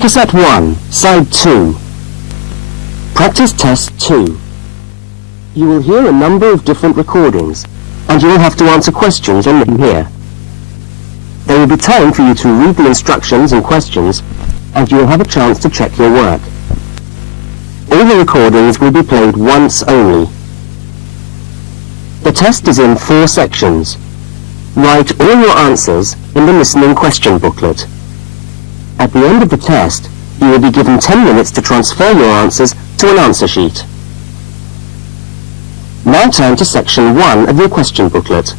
Cassette 1, Side 2. Practice Test 2. You will hear a number of different recordings, and you will have to answer questions on them here. There will be time for you to read the instructions and questions, and you will have a chance to check your work. All the recordings will be played once only. The test is in 4 sections. Write all your answers in the listening question booklet. At the end of the test, you will be given 10 minutes to transfer your answers to an answer sheet. Now turn to section 1 of your question booklet.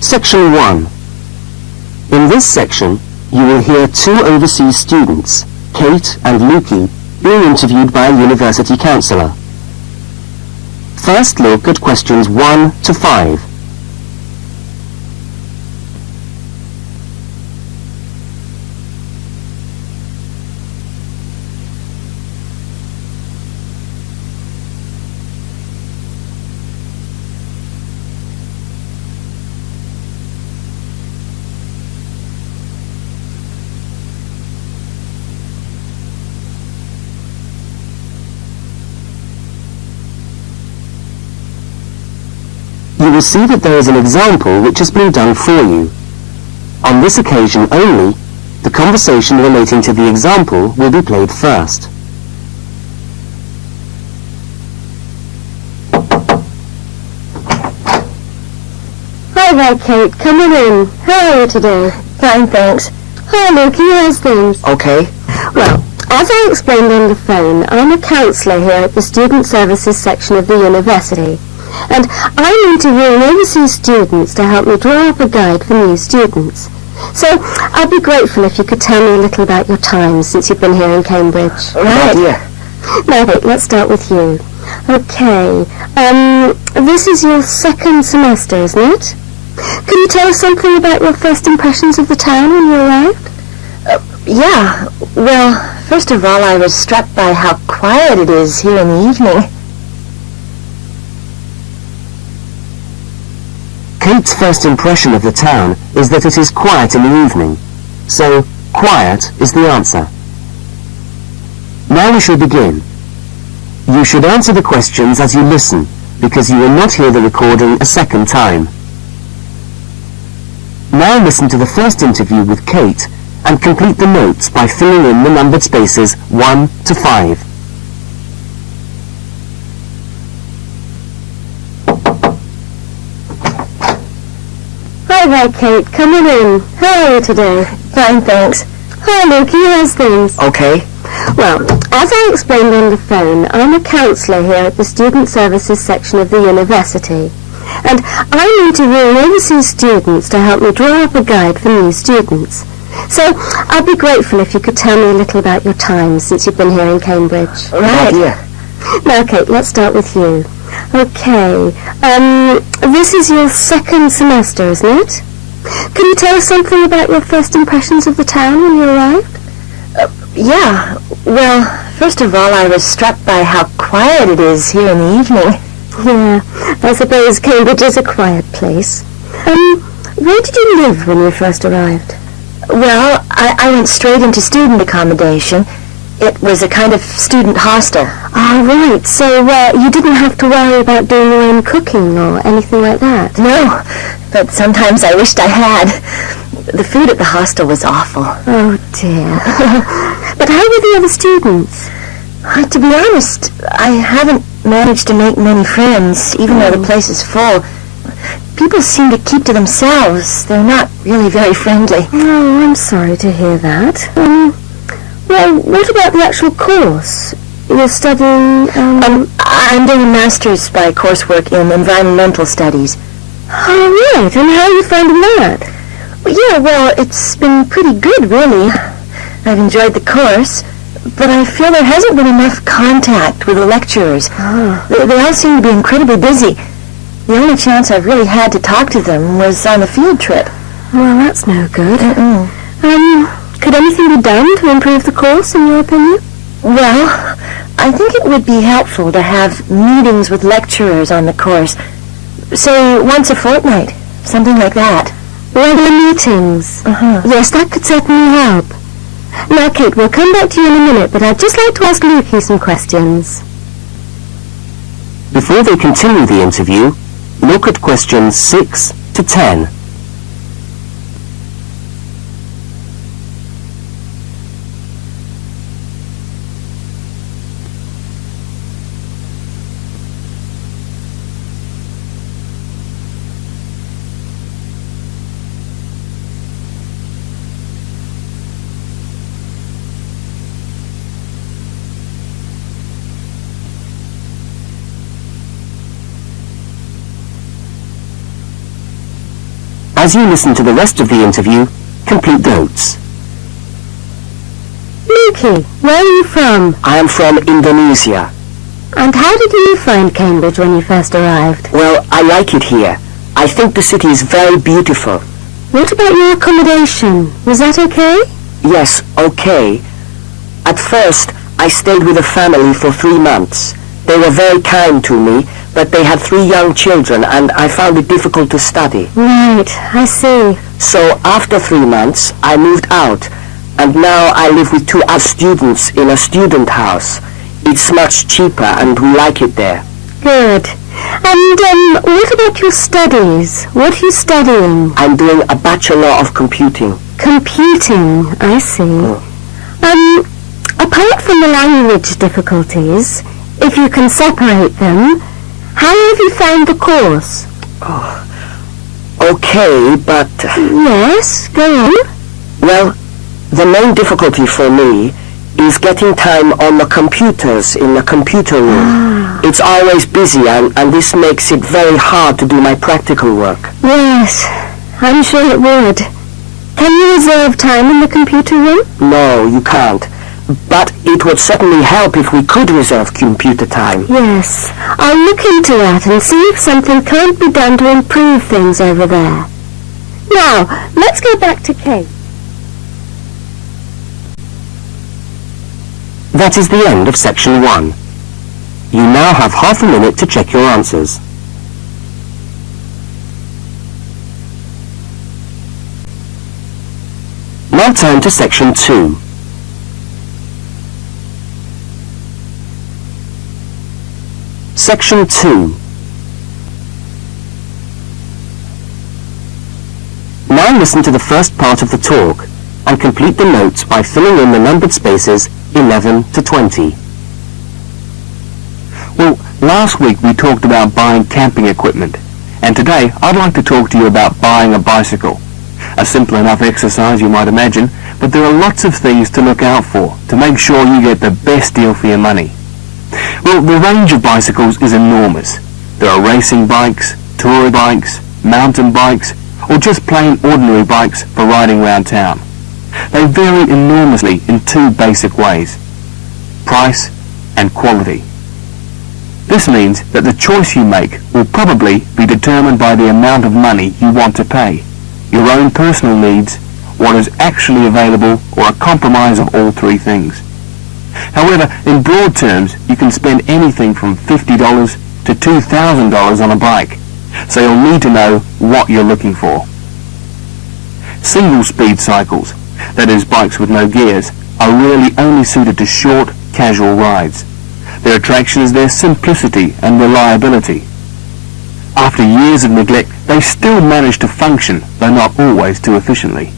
Section 1. In this section, you will hear 2 overseas students, Kate and Lukey, being interviewed by a university counsellor. First look at questions 1 to 5. You will see that there is an example which has been done for you. On this occasion only, the conversation relating to the example will be played first. Hi there, Kate. Come on in. How are you today? Fine, thanks. Hi, Lukey. How's things? Okay. Well, as I explained on the phone, I'm a counsellor here at the Student Services section of the university. And I'm interviewing overseas students to help me draw up a guide for new students. So I'd be grateful if you could tell me a little about your time since you've been here in Cambridge. Right. Now, Kate, let's start with you. Okay, this is your 2nd semester, isn't it? Can you tell us something about your first impressions of the town when you arrived? Yeah. Well, first of all, I was struck by how quiet it is here in the evening. Kate's first impression of the town is that it is quiet in the evening. So, quiet is the answer. Now we shall begin. You should answer the questions as you listen, because you will not hear the recording a second time. Now listen to the first interview with Kate and complete the notes by filling in the numbered spaces 1 to 5. Hi there, Kate. Come on in. How are you today? Fine, thanks. Hi, Lukey. How's things? Okay. Well, as I explained on the phone, I'm a counsellor here at the Student Services section of the university. And I'm interviewing overseas students to help me draw up a guide for new students. So I'd be grateful if you could tell me a little about your time since you've been here in Cambridge. Right. Now, Kate, let's start with you. Okay, this is your 2nd semester, isn't it? Can you tell us something about your first impressions of the town when you arrived? Yeah. Well, first of all, I was struck by how quiet it is here in the evening. Yeah, I suppose Cambridge is a quiet place. Where did you live when you first arrived? Well, I went straight into student accommodation. It was a kind of student hostel. Ah, right. So you didn't have to worry about doing your own cooking or anything like that? No, but sometimes I wished I had. The food at the hostel was awful. Oh, dear. But how were the other students? To be honest, I haven't managed to make many friends, even though the place is full. People seem to keep to themselves. They're not really very friendly. Oh, I'm sorry to hear that. Well, what about the actual course? You're studying, I'm doing a master's by coursework in environmental studies. Oh, right. And how are you finding that? Well, it's been pretty good, really. I've enjoyed the course, but I feel there hasn't been enough contact with the lecturers. Oh. They all seem to be incredibly busy. The only chance I've really had to talk to them was on a field trip. Well, that's no good. Could anything be done to improve the course, in your opinion? Well, I think it would be helpful to have meetings with lecturers on the course. Say, once a fortnight. Something like that. Regular meetings? Yes, that could certainly help. Now, Kate, we'll come back to you in a minute, but I'd just like to ask Lukey some questions. Before they continue the interview, look at questions 6 to 10. As you listen to the rest of the interview, complete notes. Lukey, where are you from? I am from Indonesia. And how did you find Cambridge when you first arrived? Well, I like it here. I think the city is very beautiful. What about your accommodation? Was that okay? Yes, okay. At first, I stayed with a family for 3 months. They were very kind to me, but they had 3 young children and I found it difficult to study. Right, I see. So after 3 months, I moved out, and now I live with 2 other students in a student house. It's much cheaper and we like it there. Good. And what about your studies? What are you studying? I'm doing a Bachelor of Computing. Computing, I see. Apart from the language difficulties, if you can separate them, how have you found the course? Okay, but... Yes, go on. Well, the main difficulty for me is getting time on the computers in the computer room. It's always busy and this makes it very hard to do my practical work. Yes, I'm sure it would. Can you reserve time in the computer room? No, you can't. But it would certainly help if we could reserve computer time. Yes, I'll look into that and see if something can't be done to improve things over there. Now, let's go back to Kate. That is the end of section 1. You now have half a minute to check your answers. Now turn to section 2. Section 2. Now listen to the first part of the talk and complete the notes by filling in the numbered spaces 11 to 20. Well, last week we talked about buying camping equipment, and today I'd like to talk to you about buying a bicycle. A simple enough exercise, you might imagine, but there are lots of things to look out for to make sure you get the best deal for your money. Well, the range of bicycles is enormous. There are racing bikes, touring bikes, mountain bikes, or just plain ordinary bikes for riding around town. They vary enormously in 2 basic ways: price and quality. This means that the choice you make will probably be determined by the amount of money you want to pay, your own personal needs, what is actually available, or a compromise of all 3 things. However, in broad terms, you can spend anything from $50 to $2,000 on a bike, so you'll need to know what you're looking for. Single-speed cycles, that is bikes with no gears, are really only suited to short, casual rides. Their attraction is their simplicity and reliability. After years of neglect, they still manage to function, though not always too efficiently.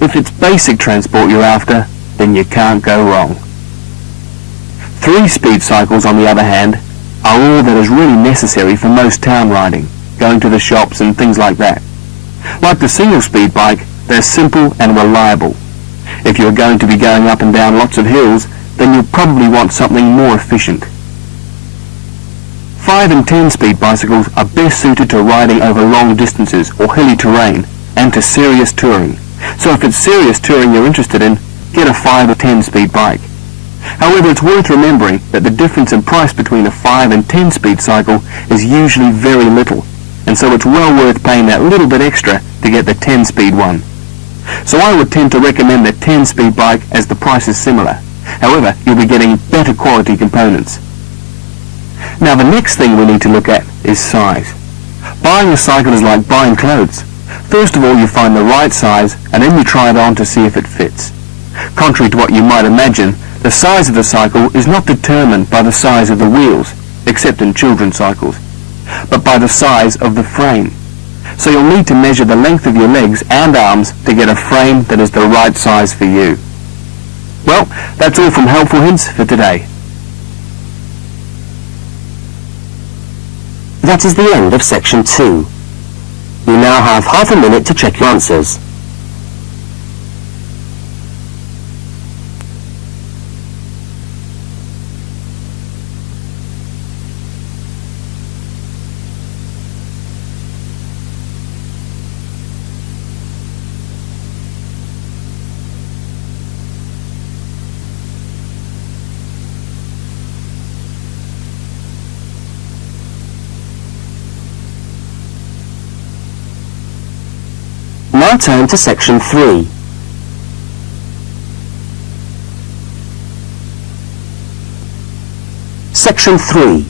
If it's basic transport you're after, then you can't go wrong. 3-speed cycles, on the other hand, are all that is really necessary for most town riding, going to the shops and things like that. Like the single-speed bike, they're simple and reliable. If you're going to be going up and down lots of hills, then you'll probably want something more efficient. 5 and 10-speed bicycles are best suited to riding over long distances or hilly terrain and to serious touring. So if it's serious touring you're interested in, get a 5 or 10-speed bike. However, it's worth remembering that the difference in price between a 5 and 10-speed cycle is usually very little, and so it's well worth paying that little bit extra to get the 10-speed one. So I would tend to recommend the 10-speed bike as the price is similar. However, you'll be getting better quality components. Now the next thing we need to look at is size. Buying a cycle is like buying clothes. First of all, you find the right size, and then you try it on to see if it fits. Contrary to what you might imagine, the size of the cycle is not determined by the size of the wheels, except in children's cycles, but by the size of the frame. So you'll need to measure the length of your legs and arms to get a frame that is the right size for you. Well, that's all from Helpful Hints for today. That is the end of section 2. You now have half a minute to check your answers. Now turn to section 3. Section 3.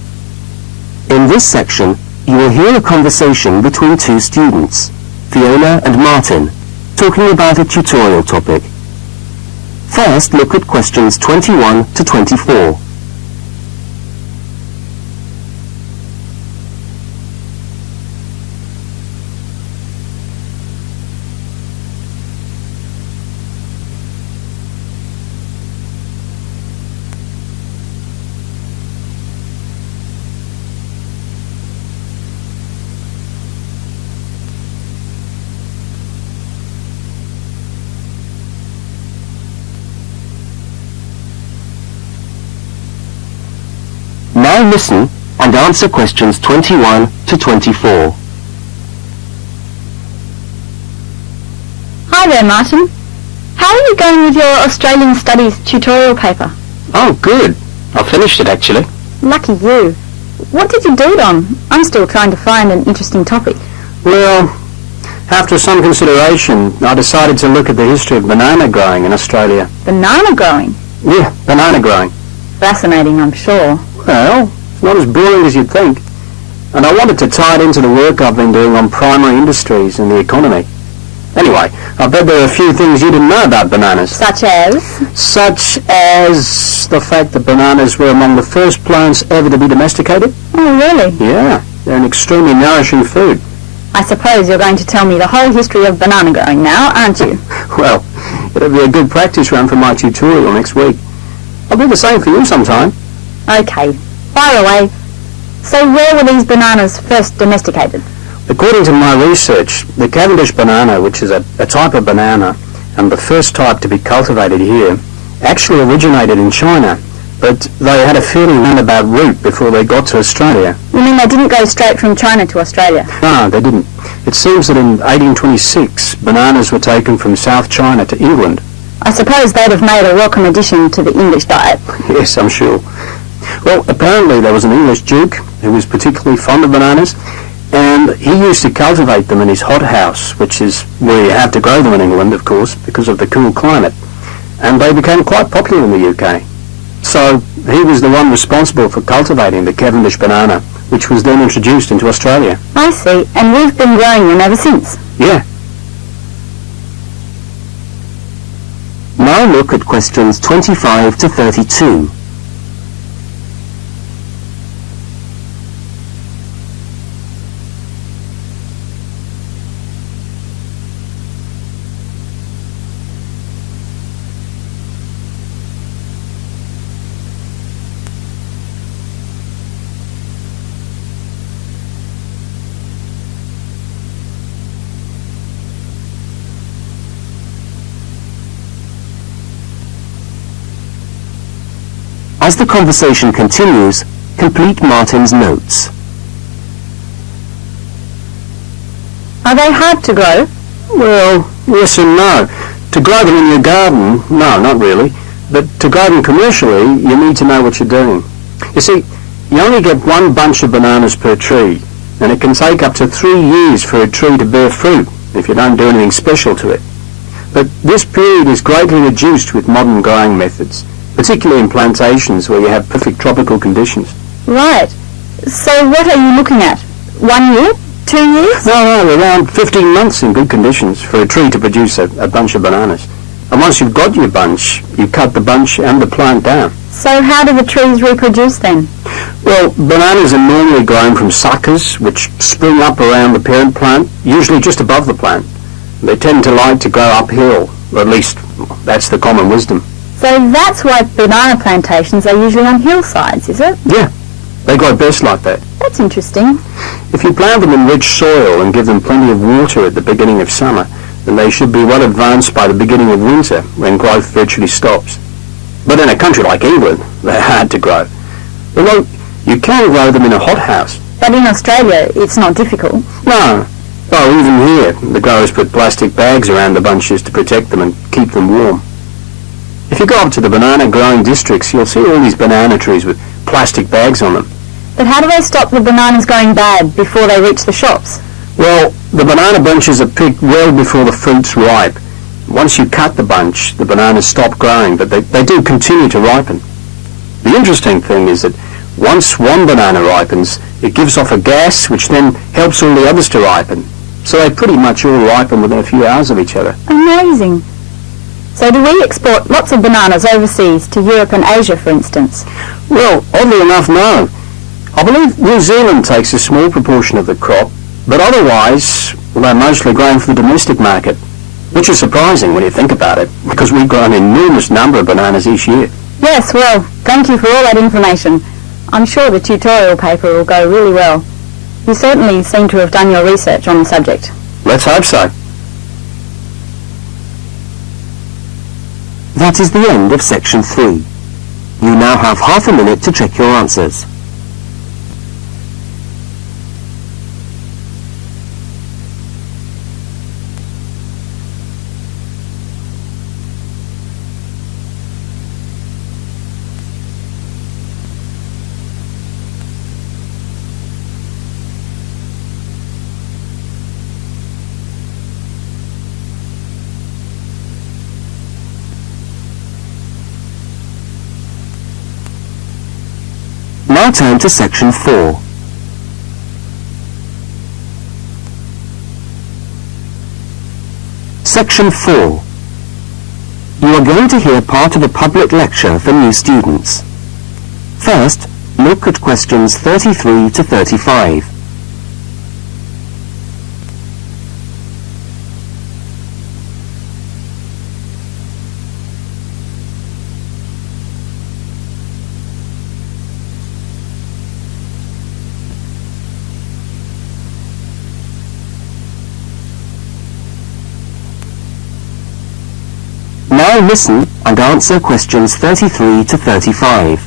In this section, you will hear a conversation between two students, Fiona and Martin, talking about a tutorial topic. First, look at questions 21 to 24. Now listen and answer questions 21 to 24. Hi there, Martin. How are you going with your Australian Studies tutorial paper? Oh, good. I finished it, actually. Lucky you. What did you do it on? I'm still trying to find an interesting topic. Well, after some consideration, I decided to look at the history of banana growing in Australia. Banana growing? Yeah, banana growing. Fascinating, I'm sure. Well, it's not as boring as you'd think. And I wanted to tie it into the work I've been doing on primary industries and the economy. Anyway, I bet there are a few things you didn't know about bananas. Such as? Such as the fact that bananas were among the first plants ever to be domesticated. Oh, really? Yeah, they're an extremely nourishing food. I suppose you're going to tell me the whole history of banana growing now, aren't you? Well, it'll be a good practice run for my tutorial next week. I'll do the same for you sometime. Okay, fire away. So where were these bananas first domesticated? According to my research, the Cavendish banana, which is a type of banana, and the first type to be cultivated here, actually originated in China, but they had a fairly roundabout route before they got to Australia. You mean they didn't go straight from China to Australia? No, they didn't. It seems that in 1826, bananas were taken from South China to England. I suppose they'd have made a welcome addition to the English diet. Yes, I'm sure. Well, apparently there was an English duke who was particularly fond of bananas, and he used to cultivate them in his hothouse, which is where you have to grow them in England, of course, because of the cool climate. And they became quite popular in the UK. So he was the one responsible for cultivating the Cavendish banana, which was then introduced into Australia. I see, and we've been growing them ever since. Yeah. Now look at questions 25 to 32. As the conversation continues, complete Martin's notes. Are they hard to grow? Well, yes and no. To grow them in your garden, no, not really. But to grow them commercially, you need to know what you're doing. You see, you only get one bunch of bananas per tree, and it can take up to 3 years for a tree to bear fruit if you don't do anything special to it. But this period is greatly reduced with modern growing methods, particularly in plantations where you have perfect tropical conditions. Right. So what are you looking at? 1 year? 2 years? No, around 15 months in good conditions for a tree to produce a bunch of bananas. And once you've got your bunch, you cut the bunch and the plant down. So how do the trees reproduce then? Well, bananas are normally grown from suckers, which spring up around the parent plant, usually just above the plant. They tend to like to grow uphill, or at least that's the common wisdom. So that's why banana plantations are usually on hillsides, is it? Yeah, they grow best like that. That's interesting. If you plant them in rich soil and give them plenty of water at the beginning of summer, then they should be well advanced by the beginning of winter, when growth virtually stops. But in a country like England, they're hard to grow. Although, you can grow them in a hothouse. But in Australia, it's not difficult. No. Well, even here, the growers put plastic bags around the bunches to protect them and keep them warm. If you go up to the banana growing districts, you'll see all these banana trees with plastic bags on them. But how do they stop the bananas going bad before they reach the shops? Well, the banana bunches are picked well before the fruit's ripe. Once you cut the bunch, the bananas stop growing, but they do continue to ripen. The interesting thing is that once one banana ripens, it gives off a gas which then helps all the others to ripen. So they pretty much all ripen within a few hours of each other. Amazing. So do we export lots of bananas overseas to Europe and Asia, for instance? Well, oddly enough, no. I believe New Zealand takes a small proportion of the crop, but otherwise, they're mostly grown for the domestic market, which is surprising when you think about it, because we grow an enormous number of bananas each year. Yes, well, thank you for all that information. I'm sure the tutorial paper will go really well. You certainly seem to have done your research on the subject. Let's hope so. That is the end of section 3. You now have half a minute to check your answers. Now turn to section 4. Section 4. You are going to hear part of a public lecture for new students. First, look at questions 33 to 35. Now listen and answer questions 33 to 35.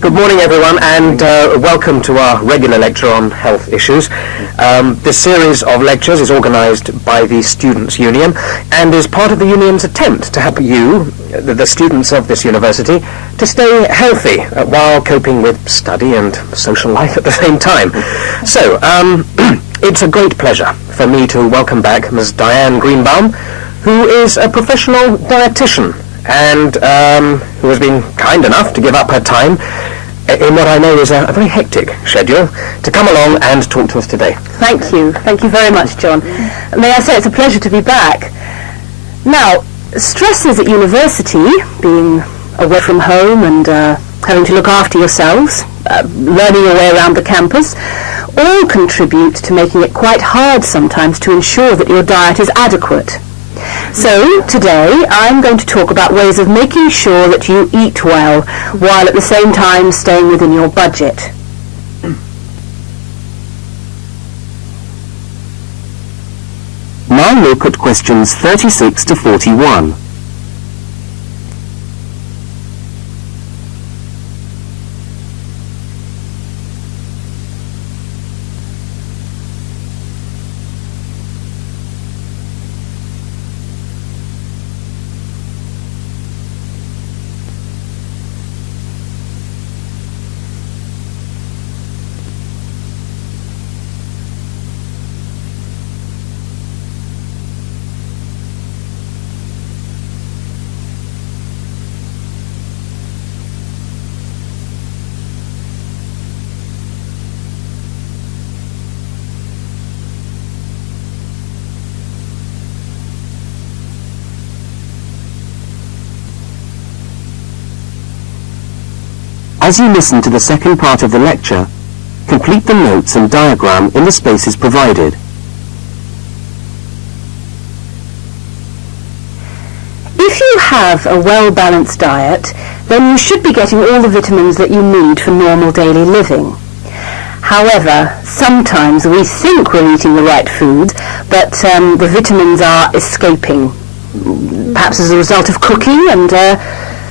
Good morning everyone, and welcome to our regular lecture on health issues. This series of lectures is organised by the Students' Union and is part of the Union's attempt to help you, the students of this university, to stay healthy while coping with study and social life at the same time. So, it's a great pleasure for me to welcome back Ms. Diane Greenbaum, who is a professional dietitian and who has been kind enough to give up her time in what I know is a very hectic schedule to come along and talk to us today. Thank you. Thank you very much, John. May I say it's a pleasure to be back. Now, stresses at university, being away from home and having to look after yourselves, learning your way around the campus, all contribute to making it quite hard sometimes to ensure that your diet is adequate. So, today, I'm going to talk about ways of making sure that you eat well, while at the same time staying within your budget. Now look at questions 36 to 41. As you listen to the second part of the lecture, complete the notes and diagram in the spaces provided. If you have a well-balanced diet, then you should be getting all the vitamins that you need for normal daily living. However, sometimes we think we're eating the right food, but the vitamins are escaping, perhaps as a result of cooking, and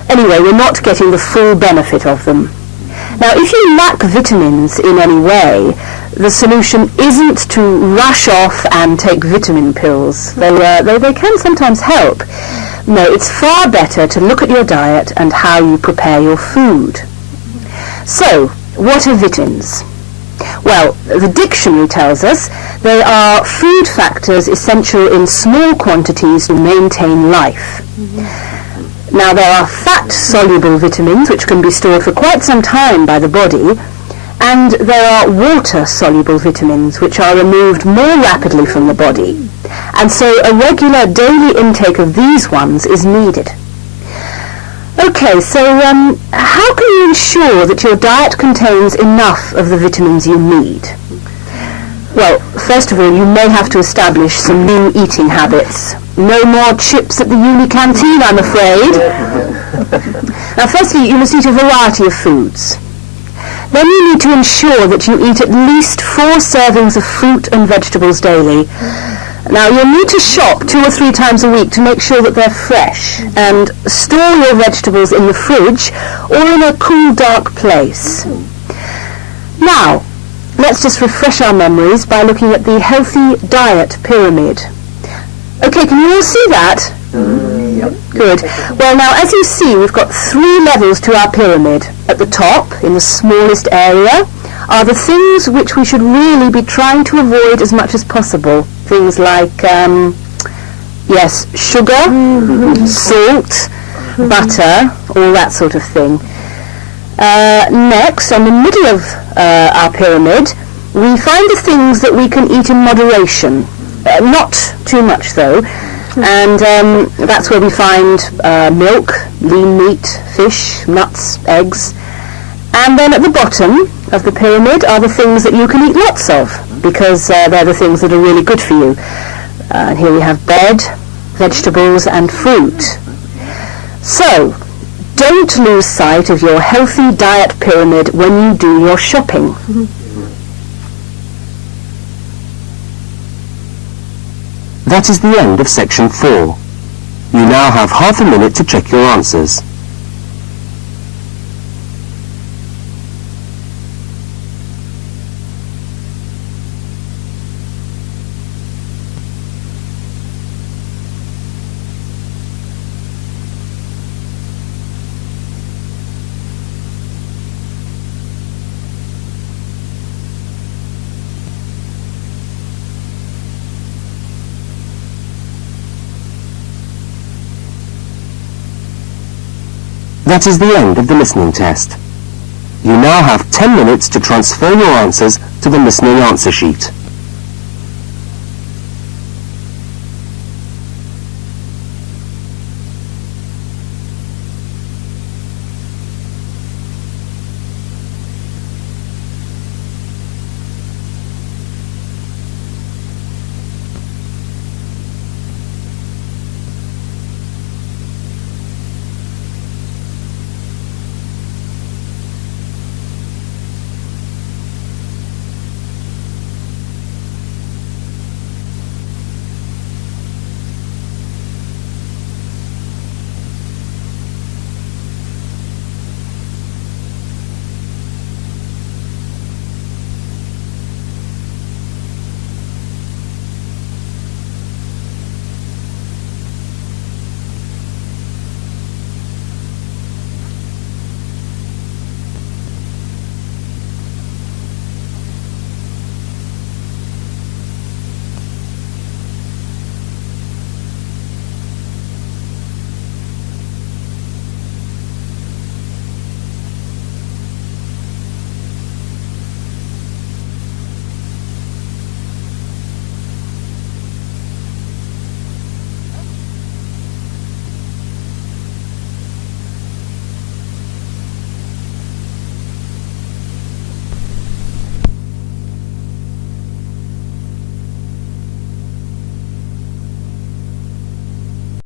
anyway, we're not getting the full benefit of them. Now, if you lack vitamins in any way, the solution isn't to rush off and take vitamin pills, though they can sometimes help. No, it's far better to look at your diet and how you prepare your food. So, what are vitamins? Well, the dictionary tells us they are food factors essential in small quantities to maintain life. Now, there are fat-soluble vitamins which can be stored for quite some time by the body, and there are water-soluble vitamins which are removed more rapidly from the body. And so a regular daily intake of these ones is needed. Okay, so how can you ensure that your diet contains enough of the vitamins you need? Well, first of all, you may have to establish some new eating habits. No more chips at the uni canteen, I'm afraid. Now, firstly, you must eat a variety of foods. Then you need to ensure that you eat at least 4 servings of fruit and vegetables daily. Now, you'll need to shop 2 or 3 times a week to make sure that they're fresh, and store your vegetables in the fridge or in a cool, dark place. Now, let's just refresh our memories by looking at the healthy diet pyramid. Okay, can you all see that? Yep. Good. Well, now, as you see, we've got 3 levels to our pyramid. At the top, in the smallest area, are the things which we should really be trying to avoid as much as possible. Things like, yes, sugar, salt, butter, all that sort of thing. Next, on the middle of our pyramid, we find the things that we can eat in moderation. Not too much, though. And that's where we find milk, lean meat, fish, nuts, eggs. And then at the bottom of the pyramid are the things that you can eat lots of, because they're the things that are really good for you. And here we have bread, vegetables and fruit. So, don't lose sight of your healthy diet pyramid when you do your shopping. That is the end of section 4. You now have half a minute to check your answers. That is the end of the listening test. You now have 10 minutes to transfer your answers to the listening answer sheet.